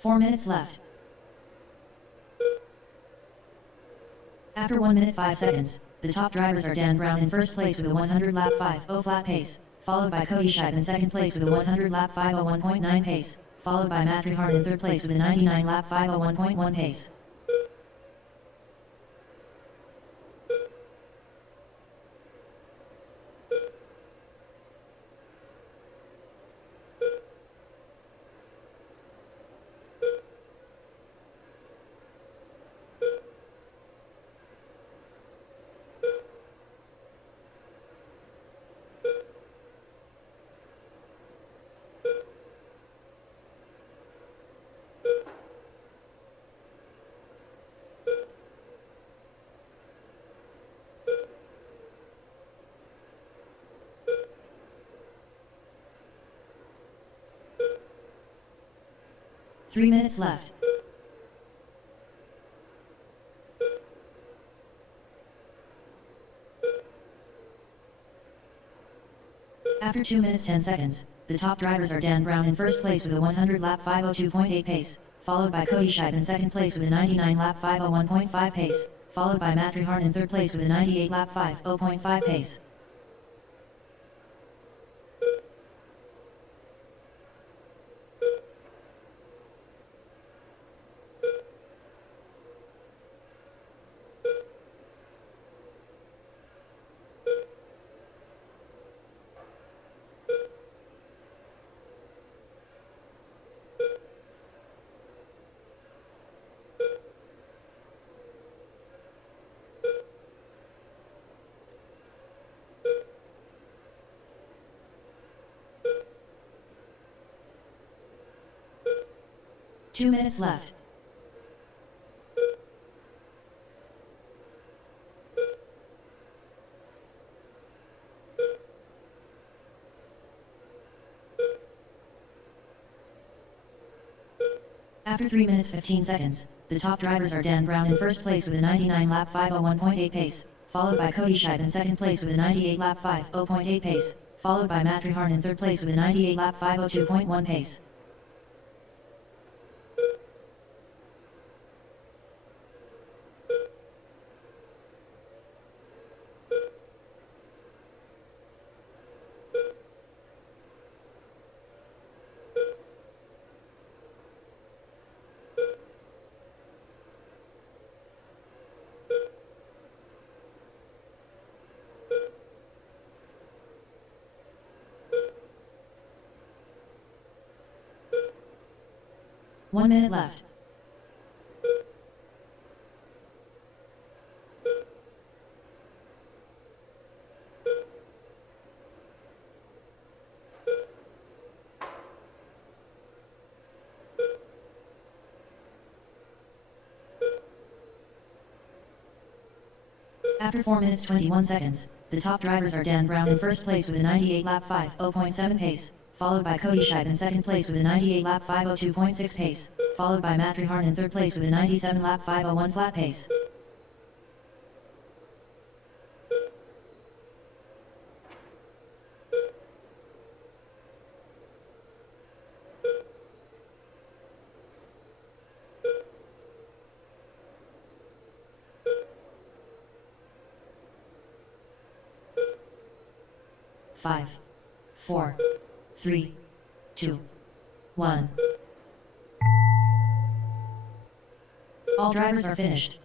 4 minutes left. After 1 minute 5 seconds, the top drivers are Dan Brown in first place with a 100 lap 5:0 flat pace, followed by Cody Scheib in second place with a 100 lap 5:01.9 pace, followed by Matt Treharn in third place with a 99 lap 5:01.1 pace. Three minutes left. After 2 minutes 10 seconds, the top drivers are Dan Brown in first place with a 100 lap 5:02.8 pace, followed by Cody Scheib in second place with a 99 lap 5:01.5 pace, followed by Matt Treharn in third place with a 98 lap 5:0.5 pace. Two minutes left. After 3 minutes 15 seconds, the top drivers are Dan Brown in first place with a 99 lap 5:01.8 pace, followed by Cody Scheib in second place with a 98 lap 5:0.8 pace, followed by Matt Treharn in third place with a 98 lap 5:02.1 pace. One minute left. After 4 minutes 21 seconds, the top drivers are Dan Brown in first place with a 98 lap 5:0.7 pace, followed by Cody Scheib in second place with a 98 lap 5:02.6 pace, followed by Matt Treharn in third place with a 97 lap 5:01 flat pace. Five, 4, 3, 2, 1. All drivers are finished.